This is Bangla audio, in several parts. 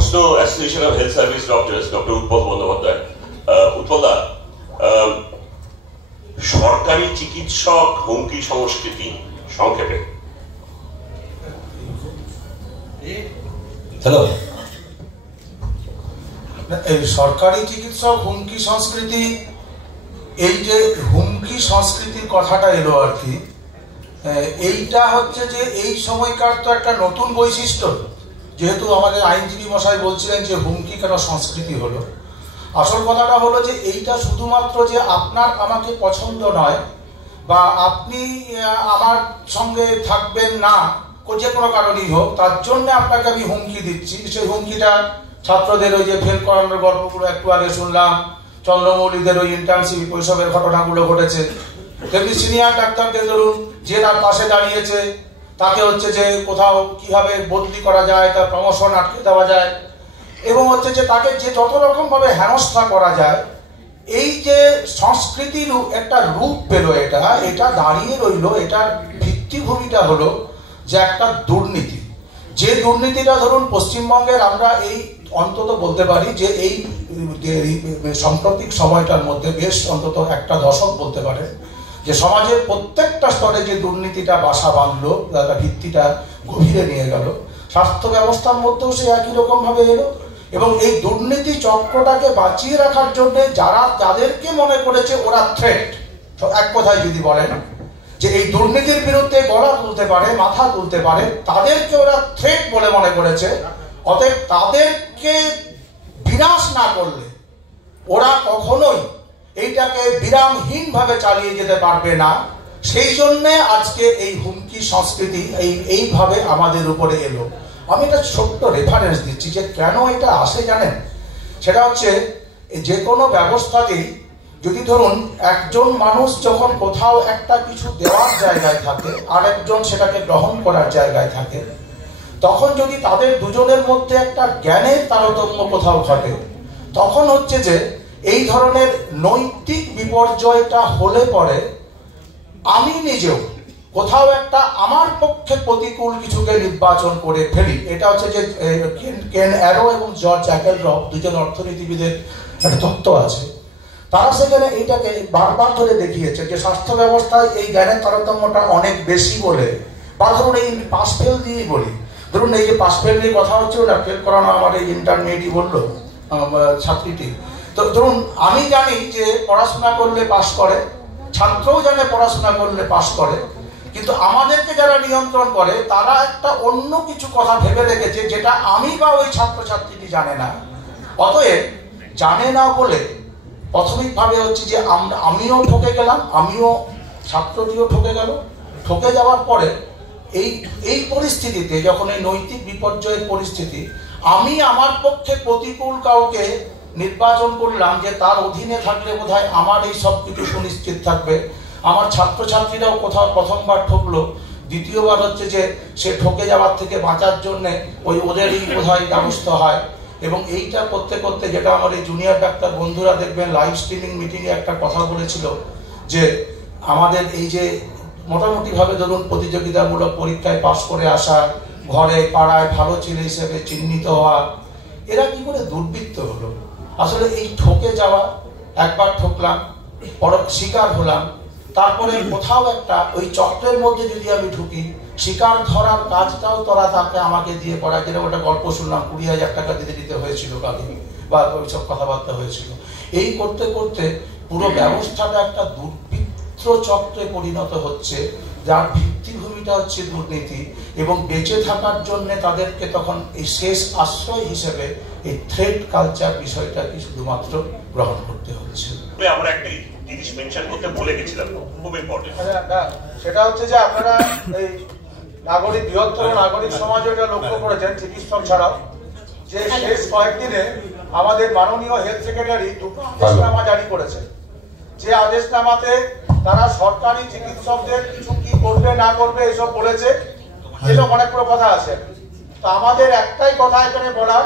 belongs to Association of Health Service Doctors, Dr. Utpal Bandyopadhyay. Utpalda, সরকারি চিকিৎসক হুমকি সংস্কৃতি সংক্ষেপে। হ্যালো, এই সরকারি চিকিৎসক হুমকি সংস্কৃতি, এই যে হুমকি সংস্কৃতির কথাটা এলো আর কি, এইটা হচ্ছে যে এই সময়কার তো একটা নতুন বৈশিষ্ট্য। যেহেতু আমাদের আইনজীবী মশাই বলছিলেন যে হুমকি কেন সংস্কৃতি হলো, আসল কথাটা হলো যে এইটা শুধুমাত্র যে আপনার আমাকে পছন্দ নয় বা আপনি আমার সঙ্গে থাকবেন না যে কোনো কারণেই হোক, তার জন্য আপনাকে আমি হুমকি দিচ্ছি। সেই হুমকিটা ছাত্রদের ওই যে ফেল করানোর গল্পগুলো একটু আগে শুনলাম, চন্দ্রমৌলিদের ওই ইন্টার্নশিপ ওইসবের ঘটনাগুলো ঘটেছে। তেমনি সিনিয়র ডাক্তারদের ধরুন, যে তার পাশে দাঁড়িয়েছে তাকে হচ্ছে যে কোথাও কিভাবে বদলি করা যায়, তার প্রমোশন আটকে দেওয়া যায়, এবং হচ্ছে যে তাকে যে যত রকম ভাবে হেনস্থা করা যায়, এই যে সংস্কৃতির একটা রূপ পেল, এটা দাঁড়িয়ে রইল। এটার ভিত্তিভূমিটা হলো যে একটা দুর্নীতি। যে দুর্নীতিটা ধরুন পশ্চিমবঙ্গের আমরা এই অন্তত বলতে পারি যে এই সাম্প্রতিক সময়টার মধ্যে বেশ অন্তত একটা দশক বলতে পারে যে সমাজের প্রত্যেকটা স্তরে যে দুর্নীতিটা বাসা বাঁধলো, ভিত্তিটা গভীরে নিয়ে গেল, স্বাস্থ্য ব্যবস্থার মধ্যেও সে একই রকম ভাবে এলো। এবং এই দুর্নীতি চক্রটাকে বাঁচিয়ে রাখার জন্য যারা যাদেরকে মনে করেছে ওরা থ্রেট, এক কথায় যদি বলেন যে এই দুর্নীতির বিরুদ্ধে গলা তুলতে পারে, মাথা তুলতে পারে, তাদেরকে ওরা থ্রেট বলে মনে করেছে। অতএব তাদেরকে বিনাশ না করলে ওরা কখনোই এইটাকে বিরামহীন ভাবে চালিয়ে যেতে পারবে না। সেই জন্যে আজকে এই হুমকি সংস্কৃতি এইভাবে আমাদের উপরে এলো। আমি একটা ছোট্ট রেফারেন্স দিচ্ছি যে কেন এটা আসে জানেন। সেটা হচ্ছে যে কোনো ব্যবস্থাতেই যদি ধরুন একজন মানুষ যখন কোথাও একটা কিছু দেওয়ার জায়গায় থাকে, আরেকজন সেটাকে গ্রহণ করার জায়গায় থাকে, তখন যদি তাদের দুজনের মধ্যে একটা জ্ঞানের তারতম্য কোথাও ঘটে, তখন হচ্ছে যে এই ধরনের নৈতিক বিপর্যয়টা হলে পরে আমি নিজেও কোথাও একটা আমার পক্ষে প্রতিকূল কিছুকে নির্বাচন করে ফেলি। এটা হচ্ছে যে কেন অ্যারো এবং জর্জ অ্যাকেলরফ, দুজন অর্থনীতিবিদের একটা তত্ত্ব আছে। তারা সেখানে এইটাকে বারবার ধরে দেখিয়েছে যে স্বাস্থ্য ব্যবস্থায় এই জ্ঞানের তারতম্যটা অনেক বেশি বলে, বা ধরুন এই পাস ফেল দিয়েই বলি, ধরুন এই যে পাস ফেল নিয়ে কথা হচ্ছে, ওটা ফেল করানো আমার এই ইন্টারমিডিয়েটই বললো ছাত্রীটি। তো ধরুন আমি জানি যে পড়াশোনা করলে পাস করে, ছাত্রও জানে পড়াশোনা করলে পাস করে, কিন্তু আমাদেরকে যারা নিয়ন্ত্রণ করে তারা একটা অন্য কিছু কথা ভেবে রেখেছে যেটা আমি বা ওই ছাত্রছাত্রীটি জানে না। অতএব জানে না বলে প্রাথমিকভাবে হচ্ছে যে আমিও ঠকে গেলাম, আমিও ছাত্রটিও ঠকে গেল। ঠকে যাওয়ার পরে এই পরিস্থিতিতে যখন এই নৈতিক বিপর্যয়ের পরিস্থিতি, আমি আমার পক্ষে প্রতিকূল কাউকে নির্বাচন করলাম যে তার অধীনে থাকলে বোধহয় আমার এই সব কিছু সুনিশ্চিত থাকবে। আমার ছাত্রছাত্রীরাও কোথাও প্রথমবার ঠকলো, দ্বিতীয়বার হচ্ছে যে সে ঠকে যাওয়ার থেকে বাঁচার জন্যে ওদেরই বোধহয় ব্যবস্থা হয়। এবং এইটা করতে করতে যেটা আমার এই জুনিয়র ডাক্তার বন্ধুরা দেখবেন লাইভ স্ট্রিমিং মিটিংয়ে একটা কথা বলেছিল যে আমাদের এই যে মোটামুটিভাবে ধরুন প্রতিযোগিতামূলক পরীক্ষায় পাশ করে আসা, ঘরে পাড়ায় ভালো ছেলে হিসেবে চিহ্নিত হওয়া, এরা কি করে দুর্বৃত্ত হলো? আসলে এই ঠকে যাওয়া, একবার ঠকলাম, শিকার হলাম, তারপরে কোথাও একটা ওই চক্রের মধ্যে যদি আমি ঢুকি, শিকার ধরার কাজটাও তোরা তাকে আমাকে দিয়ে করা, যেটা ওটা গল্প শুনলাম 20,000 টাকা দিতে হয়েছিল কাকে, বা ওইসব কথাবার্তা হয়েছিল। এই করতে করতে পুরো ব্যবস্থাটা একটা দুর্বৃত্ত চক্রে পরিণত হচ্ছে, যার ভিত্তিভূমিটা হচ্ছে দুর্নীতি। এবং বেঁচে থাকার জন্য তাদেরকে তখন এই শেষ আশ্রয় হিসেবে এই থ্রেট কালচার বিষয়টাকে শুধুমাত্র গ্রহণ করতে হচ্ছে। আমরা একটা জিনিস মেনশন করতে ভুলে গেছিলাম, খুব ইম্পর্টেন্ট। সেটা হচ্ছে যে আপনারা এই নাগরিক বৃহত্তর নাগরিক সমাজ এটা লক্ষ্য করেছেন চিকিৎসক ছাড়াও, যে শেষ কয়েকদিনে আমাদের মাননীয় হেলথ সেক্রেটারি দুটো আদেশনামা জারি করেছে। যে আদেশনামাতে তারা সরকারি চিকিৎসকদের কিছু কি করবে না করবে এসব বলেছে, এসব অনেকগুলো কথা আছে। তো আমাদের একটাই কথা এখানে বলার,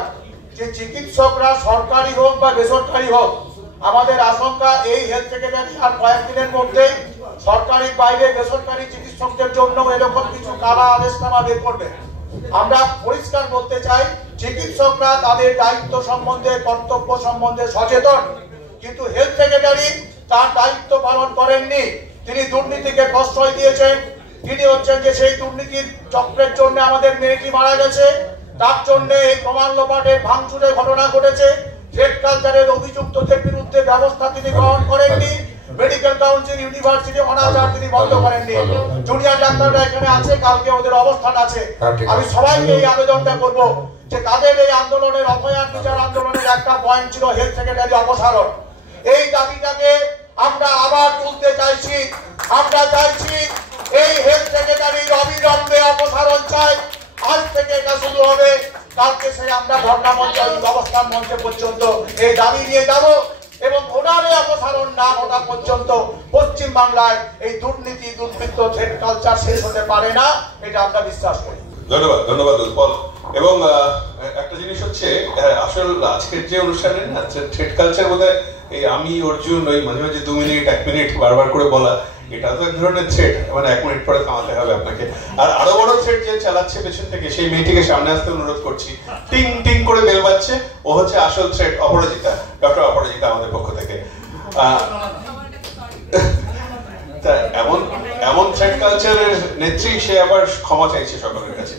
যে চিকিৎসকরা সরকারি হোক বা বেসরকারি হোক, আমাদের আশঙ্কা এই হেলথ সেক্রেটারি আর কয়েকদিনের মধ্যেই সরকারি বাইরে বেসরকারি চিকিৎসকদের জন্য এরকম কিছু কালা আদেশনামা বের করবে। আমরা পরিষ্কার বলতে চাই, চিকিৎসকরা তাদের দায়িত্ব সম্বন্ধে, কর্তব্য সম্বন্ধে সচেতন, কিন্তু হেলথ সেক্রেটারি তার দায়িত্ব পালন করেননি। তিনি দুর্নীতিকে প্রশ্রয় দিয়েছেন। তিনি হচ্ছেন যে সেই দুর্নীতির চক্রের জন্য আমাদের মেয়েটি মারা গেছে, তার জন্য এই প্রমাণ লোপাটের ভাঙচুরের ঘটনা ঘটেছে। ট্রেড কালচারের অভিযুক্তদের বিরুদ্ধে ব্যবস্থা তিনি গ্রহণ করেননি। মেডিকেল কাউন্সিল, ইউনিভার্সিটি অনাচার তিনি বন্ধ করেননি। জুনিয়র ডাক্তাররা এখানে আছে, কালকে ওদের অবস্থান আছে। আমি সবাইকে এই আবেদনটা করব যে তাদের এই আন্দোলনের, অভয়ার বিচার আন্দোলনের একটা পয়েন্ট ছিল হেলথ সেক্রেটারি অপসারণ। এই দাবিটাকে আমরা আবার তুলতে চাইছি। আমরা চাইছি এই হেলথ সেক্রেটারির অবিলম্বে অপসারণ চাই। আজ থেকে এটা শুরু হবে, কালকে সে আমরা ধর্ণা মঞ্চ, অবস্থান মঞ্চে পর্যন্ত এই দাবি নিয়ে যাব এবং ওনার অপসারণ না ঘটা পর্যন্ত পশ্চিম বাংলায় এই দুর্নীতি, দুর্বৃত্ত, থ্রেড কালচার শেষ হতে পারে না, এটা আমরা বিশ্বাস করি। ধন্যবাদ, ধন্যবাদ উৎপল। এবং একটা জিনিস হচ্ছে, আসল আজকের যে অনুষ্ঠানে না থ্রেড কালচার বোধ হয় এই আমি অর্জুন ওই মাঝে মাঝে 2 মিনিট 1 মিনিট বারবার করে বলা, এটা তো এক ধরনের থ্রেড, মানে 1 মিনিট পরে থামাতে হবে আপনাকে। আর আরো বড় থ্রেড যে চালাচ্ছে পেছন থেকে, সেই মেয়েটিকে সামনে আসতে অনুরোধ করছি। টিং টিং করে বেল বাজছে, ও হচ্ছে আসল থ্রেড, অপরাজিতা, ডক্টর অপরাজিতা আমাদের পক্ষ থেকে। এমন থ্রেড কালচারের নেত্রী, সে আবার ক্ষমা চাইছে সকলের কাছে।